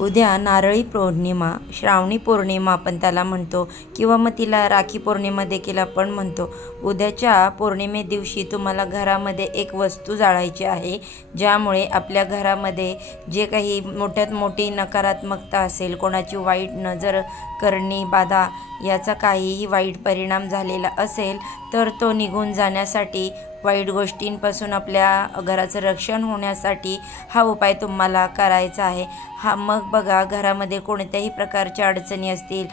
उद्या नारळी पौर्णिमा श्रावणी पौर्णिमा आपण त्याला म्हणतो किंवा मग तिला राखी पौर्णिमा देखील आपण म्हणतो. उद्याच्या पौर्णिमे दिवशी तुम्हाला घरामध्ये एक वस्तू जाळायची आहे ज्यामुळे आपल्या घरामध्ये जे काही मोठ्यात मोठी नकारात्मकता असेल कोणाची वाईट नजर करणी बाधा याचा काहीही वाईट परिणाम झालेला असेल तर तो निघून जाण्यासाठी वाईट गोष्टींपासून आपल्या घराचं रक्षण होण्यासाठी हा उपाय तुम्हाला करायचा आहे. हा मग बघा घरामध्ये कोणत्याही प्रकारच्या अडचणी असतील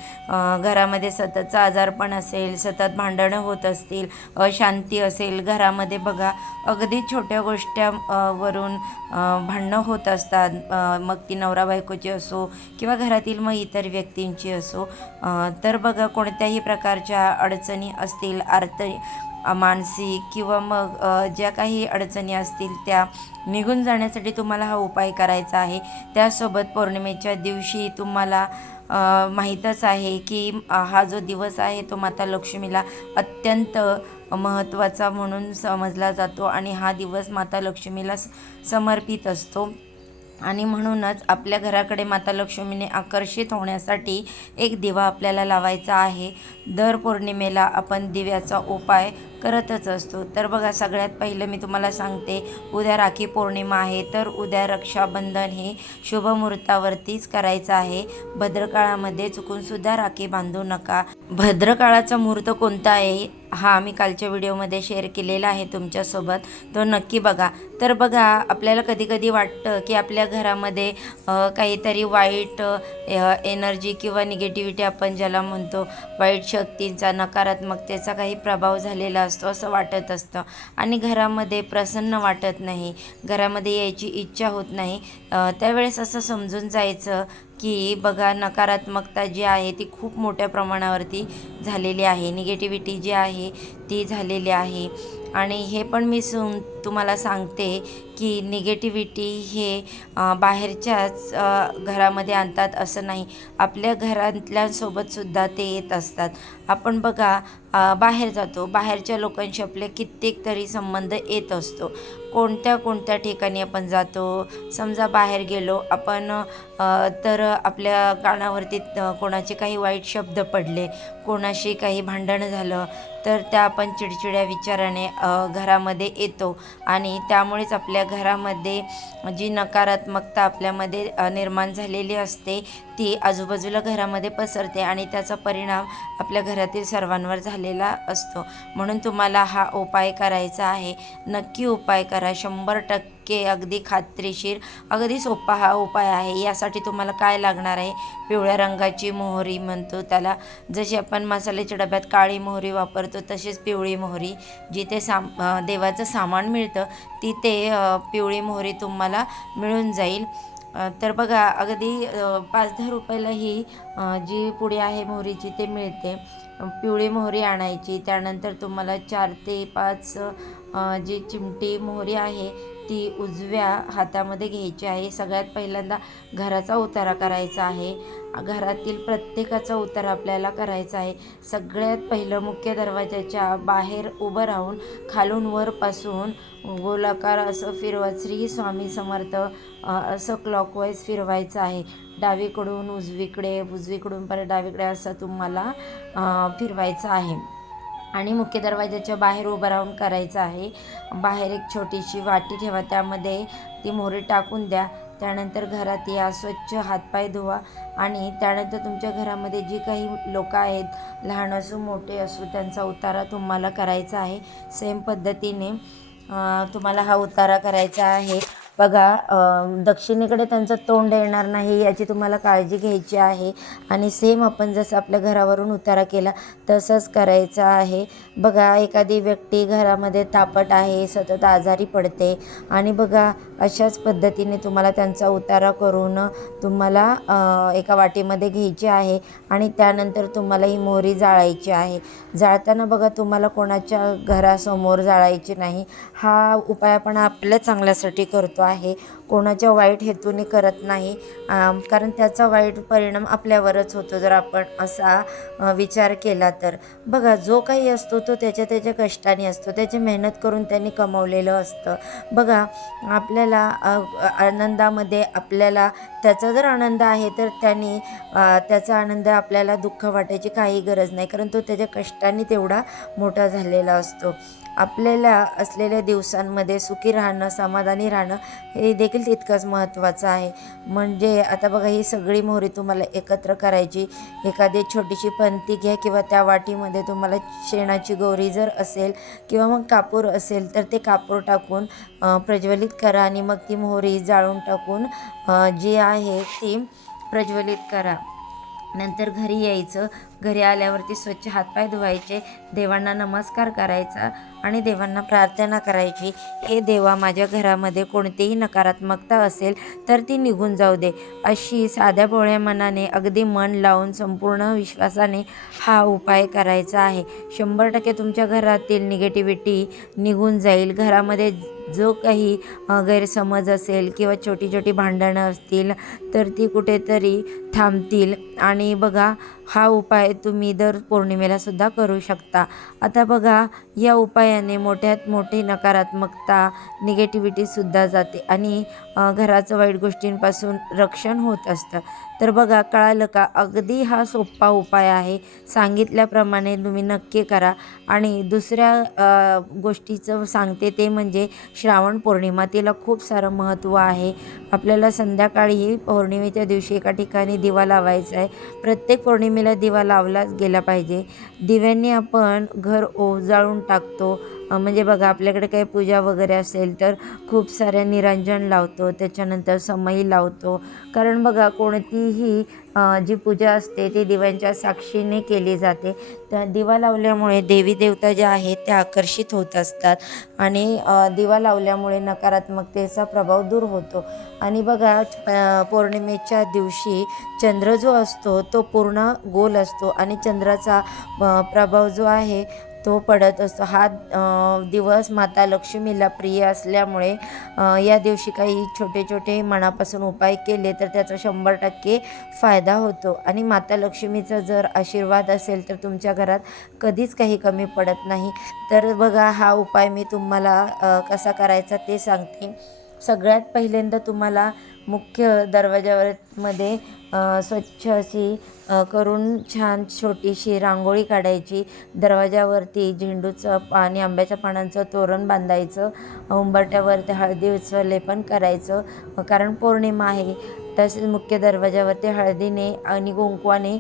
घरामध्ये सततचा आजारपण असेल सतत भांडणं होत असतील अशांती असेल घरामध्ये बघा अगदी छोट्या गोष्ट्या वरून भांडणं होत असतात. मग ती नवरा बायकोची असो किंवा घरातील मग इतर व्यक्तींची असो. तर बघा कोणत्याही प्रकारच्या अडचणी असतील अर्थ मानसिक किंवा मग ज्या काही अडचणी असतील त्या निघून जाण्यासाठी तुम्हाला हा उपाय करायचा आहे. त्यासोबत पौर्णिमेच्या दिवशी तुम्हाला माहीतच आहे की हा जो दिवस आहे तो माता लक्ष्मीला अत्यंत महत्त्वाचा म्हणून समजला जातो आणि हा दिवस माता लक्ष्मीला स- समर्पित असतो. आणि म्हणूनच आपल्या घराकडे माता लक्ष्मीने आकर्षित होण्यासाठी एक दिवा आपल्याला लावायचा आहे. दर पौर्णिमेला आपण दिव्याचा उपाय करतच असतो. तर बघा सगळ्यात पहिलं मी तुम्हाला सांगते उद्या राखी पौर्णिमा आहे तर उद्या रक्षाबंधन हे शुभ मुहूर्तावरतीच करायचं आहे. भद्रकाळामध्ये चुकूनसुद्धा राखी बांधू नका. भद्रकाळाचा मुहूर्त कोणता आहे? हा मी कालच्या व्हिडिओमध्ये शेअर केलेला आहे तुमच्यासोबत. तो नक्की बघा. तर बघा आपल्याला कधी कधी वाटतं की आपल्या घरामध्ये काहीतरी वाईट एनर्जी किंवा निगेटिव्हिटी आपण ज्याला म्हणतो वाईट शक्तींचा नकारात्मकतेचा काही प्रभाव झालेला असतो असं वाटत असतं. आणि घरामध्ये प्रसन्न वाटत नाही. घरामध्ये यायची इच्छा होत नाही. त्यावेळेस असं समजून जायचं की बघा नकारात्मकता जी आहे ती खूप मोठ्या प्रमाणावरती झालेली आहे. निगेटिव्हिटी जी आहे ती झालेली आहे. आणि हे पण मी सु तुम्हाला सांगते की निगेटिव्हिटी हे बाहेरच्याच घरामध्ये आणतात असं नाही. आपल्या घरातल्यांसोबतसुद्धा ते येत असतात. आपण बघा बाहेर जातो. बाहेरच्या लोकांशी आपले कित्येक तरी संबंध येत असतो. कोणत्या कोणत्या ठिकाणी आपण जातो? समजा बाहेर गेलो आपण तर आपल्या कानावरती कोणाचे काही वाईट शब्द पडले कोणाशी काही भांडण झालं तर त्या आपण चिडचिड्या विचाराने घरामध्ये येतो. आणि त्यामुळेच आपल्या घरामध्ये जी नकारात्मकता आपल्यामध्ये निर्माण झालेली असते ती आजूबाजूला घरामध्ये पसरते आणि त्याचा परिणाम आपल्या घरातील सर्वांवर झालेला असतो. म्हणून तुम्हाला हा उपाय करायचा आहे. नक्की उपाय करा. शंभर टक्के अगदी खात्रीशीर अगदी सोपा हा उपाय आहे. यासाठी तुम्हाला काय लागणार आहे? पिवळ्या रंगाची मोहरी म्हणतो त्याला. जशी आपण मसाल्याच्या डब्यात काळी मोहरी वापरतो तशीच पिवळी मोहरी. जिथे साम देवाचं सामान मिळतं तिथे पिवळी मोहरी तुम्हाला मिळून जाईल. तर बघा अगदी पाच दहा रुपयाला ही जी पुडी आहे मोहरीची ते मिळते. पिवळी मोहरी आणायची त्यानंतर तुम्हाला चार ते पाच जी चिमटी मोहरी आहे ती उजव्या हातामध्ये घ्यायची आहे. सगळ्यात पहिल्यांदा घराचा उतारा करायचा आहे. घरातील प्रत्येकाचा उतारा आपल्याला करायचा आहे. सगळ्यात पहिलं मुख्य दरवाजाच्या बाहेर उभं राहून खालून वरपासून गोलाकार असं फिरवत श्री स्वामी समर्थ असं क्लॉकवाईज फिरवायचं आहे. डावीकडून उजवीकडे उजवीकडून परत डावीकडे असं तुम्हाला फिरवायचं आहे. आणि मुख्य दरवाजाच्या बाहेर उभं राहून करायचं आहे. बाहेर एक छोटीशी वाटी ठेवा त्यामध्ये ती मोहरी टाकून द्या. त्यानंतर घरात या स्वच्छ हातपाय धुवा आणि त्यानंतर तुमच्या घरामध्ये जी काही लोक आहेत लहान असो मोठे असो त्यांचा उतारा तुम्हाला करायचा आहे. सेम पद्धतीने तुम्हाला हा उतारा करायचा आहे. बघा दक्षिणेकडे त्यांचं तोंड येणार नाही याची तुम्हाला काळजी घ्यायची आहे. आणि सेम आपण जसं आपल्या घरावरून उतारा केला तसंच करायचं आहे. बघा एखादी व्यक्ती घरामध्ये तापट आहे सतत आजारी पडते. आणि बघा अशाच पद्धतीने तुम्हाला त्यांचा उतारा करून तुम्हाला एका वाटीमध्ये घ्यायची आहे. आणि त्यानंतर तुम्हाला ही मोहरी जाळायची आहे. जाळताना बघा तुम्हाला कोणाच्या घरासमोर जाळायची नाही. हा उपाय आपण आपल्या चांगल्यासाठी करतो. आहे. कोणाच्या वाईट हेतूने करत नाही. कारण त्याचा वाईट परिणाम आपल्यावरच होतो जर आपण असा विचार केला तर. बघा जो काही असतो तो त्याच्या त्याच्या कष्टाने असतो. त्याची मेहनत करून त्यांनी कमवलेलं असतं. बघा आपल्याला आनंदामध्ये आपल्याला त्याचा जर आनंद आहे तर त्यांनी त्याचा आनंद आपल्याला दुःख वाटायची काही गरज नाही. कारण तो त्याच्या कष्टाने तेवढा मोठा झालेला असतो. आपल्याला असलेल्या दिवसांमध्ये सुखी राहणं समाधानी राहणं हे देखील तितकंच महत्त्वाचं आहे. म्हणजे आता बघा ही सगळी मोहरी तुम्हाला एकत्र करायची. एखादी छोटीशी पंती घ्या किंवा त्या वाटीमध्ये तुम्हाला शेणाची गौरी जर असेल किंवा मग कापूर असेल तर ते कापूर टाकून प्रज्वलित करा आणि मग ती मोहरी जाळून टाकून जी आहे ती प्रज्वलित करा. नंतर घरी यायचं. घरी आल्यावरती स्वच्छ हातपाय धुवायचे देवांना नमस्कार करायचा आणि देवांना प्रार्थना करायची. हे देवा माझ्या घरामध्ये कोणतीही नकारात्मकता असेल तर ती निघून जाऊ दे. अशी साध्या पोळ्या मनाने अगदी मन लावून संपूर्ण विश्वासाने हा उपाय करायचा आहे. शंभर टक्के तुमच्या घरातील निगेटिव्हिटी निघून जाईल. घरामध्ये जो काही गैरसमज असेल किंवा छोटी छोटी भांडणं असतील तर ती कुठेतरी थांबतील. आणि बघा हा उपाय तुम्ही दर पौर्णिमेला सुद्धा करू शकता. आता बघा या उपायाने मोठ्यात मोठी नकारात्मकता निगेटिव्हिटीसुद्धा जाते आणि घराचं वाईट गोष्टींपासून रक्षण होत असतं. तर बघा कळालं का? अगदी हा सोपा उपाय आहे. सांगितल्याप्रमाणे तुम्ही नक्की करा. आणि दुसऱ्या गोष्टीचं सांगते ते म्हणजे श्रावण पौर्णिमा तिला खूप सारं महत्त्व आहे. आपल्याला संध्याकाळी पौर्णिमेच्या दिवशी एका ठिकाणी दिवा लावायचा आहे. प्रत्येक पौर्णिमेला दिवा लावलाच गेला पाहिजे. दिव्यांनी आपण घर ओजाळून टाकतो. म्हणजे बघा आपल्याकडे काही पूजा वगैरे असेल तर खूप साऱ्या निरंजन लावतो. त्याच्यानंतर समई लावतो. कारण बघा कोणतीही जी पूजा असते ती दिव्यांच्या साक्षीने केली जाते. त्या दिवा लावल्यामुळे देवी देवता ज्या आहेत त्या आकर्षित होत असतात. आणि दिवा लावल्यामुळे नकारात्मकतेचा प्रभाव दूर होतो. आणि बघा पौर्णिमेच्या दिवशी चंद्र जो असतो तो पूर्ण गोल असतो. आणि चंद्राचा प्रभाव जो आहे तो पडत असतो. हा दिवस माता लक्ष्मीला प्रिय असल्यामुळे या दिवशी काही छोटे छोटे मनापासून उपाय केले तर त्याचा शंभर टक्के फायदा होतो. आणि माता लक्ष्मीचा जर आशीर्वाद असेल तर तुमच्या घरात कधीच काही कमी पडत नाही. तर बघा हा उपाय मी तुम्हाला कसा करायचा ते सांगते. सगळ्यात पहिल्यांदा तुम्हाला मुख्य दरवाजामध्ये स्वच्छ अशी करून छान छोटीशी रांगोळी काढायची. दरवाजावरती झेंडूचं आणि आंब्याच्या पानांचं तोरण बांधायचं. उंबरट्यावरती हळदीचं लेपन करायचं. कारण पौर्णिमा आहे तसेच मुख्य दरवाजावरती हळदीने आणि कुंकवाने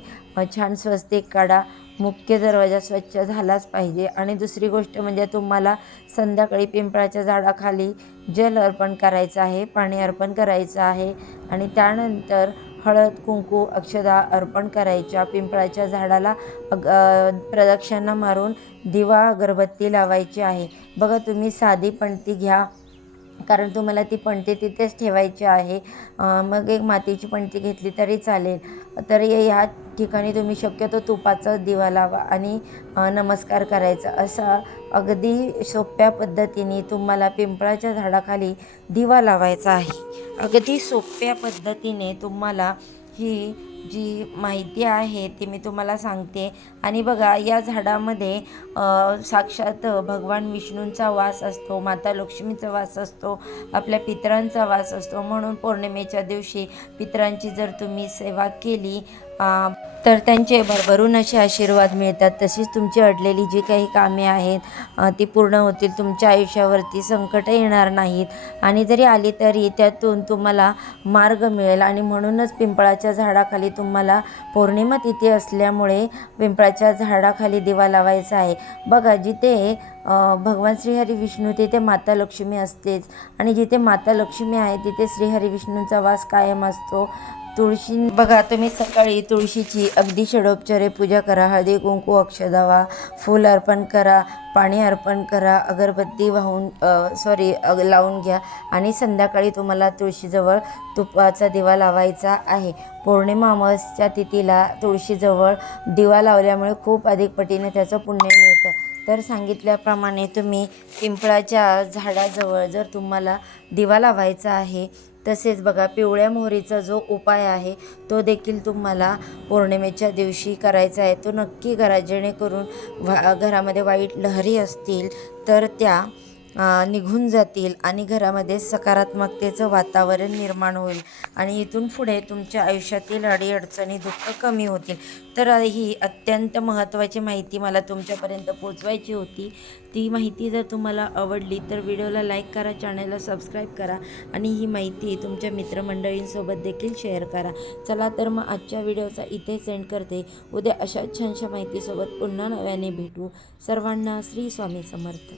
छान स्वस्तिक काढा. मुख्य दरवाजा स्वच्छ झालाच पाहिजे. आणि दुसरी गोष्ट म्हणजे तुम्हाला संध्याकाळी पिंपळाच्या झाडाखाली जल अर्पण करायचं आहे पाणी अर्पण करायचं आहे. आणि त्यानंतर हळद कुंकू अक्षदा अर्पण करायच्या. पिंपळाच्या झाडाला प्रदक्षिणा मारून दिवा अगरबत्ती लावायची आहे. बघा तुम्ही साधी पणती घ्या. कारण तुम्हाला ती पणती तिथेच ठेवायची आहे. मग एक मातीची पणती घेतली तरी चालेल. तर ह्या ठिकाणी तुम्ही शक्यतो तुपाचा दिवा लावा आणि नमस्कार करायचा. असा अगदी सोप्या पद्धतीने तुम्हाला पिंपळाच्या झाडाखाली दिवा लावायचा आहे. अगदी सोप्या पद्धतीने तुम्हाला ही जी माहिती आहे ती मी तुम्हाला सांगते. आणि बघा या झाडामध्ये साक्षात भगवान विष्णूंचा वास असतो माता लक्ष्मीचा वास असतो आपल्या पितरांचा वास असतो. म्हणून पौर्णिमेच्या दिवशी पितरांची जर तुम्ही सेवा केली तर त्यांचे भरभरून असे आशीर्वाद मिळतात. तशीच तुमची अडलेली जी काही कामे आहेत ती पूर्ण होतील. तुमच्या आयुष्यावरती संकट येणार नाहीत. आणि जरी आली तरी त्यातून तुम्हाला मार्ग मिळेल. आणि म्हणूनच पिंपळाच्या झाडाखाली तुम्हाला पौर्णिमा तिथे असल्यामुळे पिंपळाच्या झाडाखाली दिवा लावायचा आहे. बघा जिथे भगवान श्रीहरी विष्णू तिथे माता लक्ष्मी असतेच. आणि जिथे माता लक्ष्मी आहे तिथे श्रीहरी विष्णूंचा वास कायम असतो. तुळशी बघा तुम्ही सकाळी तुळशीची अगदी षडोपचारे पूजा करा. हळदी कुंकू अक्षदावा फूल अर्पण करा पाणी अर्पण करा अगरबत्ती वाहून सॉरी अग लावून घ्या. आणि संध्याकाळी तुम्हाला तुळशीजवळ तुपाचा दिवा लावायचा आहे. पौर्णिमा अमावस्याच्या तिथीला तुळशीजवळ दिवा लावल्यामुळे खूप अधिक पटीने त्याचं पुण्य मिळतं. तर सांगितल्याप्रमाणे तुम्ही पिंपळाच्या झाडाजवळ जर तुम्हाला दिवा लावायचा आहे तसेच बघा पिवळ्या मोहरीचा जो उपाय आहे तो देखील तुम्हाला पौर्णिमेच्या दिवशी करायचा आहे. तो नक्की करा जेणेकरून वा घरामध्ये वाईट लहरी असतील तर त्या निघून जातील आणि घरामध्ये सकारात्मकतेचं वातावरण निर्माण होईल. आणि इथून पुढे तुमच्या आयुष्यातील अडीअडचणी दुःख कमी होतील. तर ही अत्यंत महत्त्वाची माहिती मला तुमच्यापर्यंत पोचवायची होती. ती माहिती जर तुम्हाला आवडली तर व्हिडिओला लाईक करा चॅनलला सबस्क्राईब करा आणि ही माहिती तुमच्या मित्रमंडळींसोबत देखील शेअर करा. चला तर मग आजच्या व्हिडिओचा इथे सेंड करते. उद्या अशा छानशा माहितीसोबत पुन्हा नव्याने भेटू. सर्वांना श्री स्वामी समर्थ.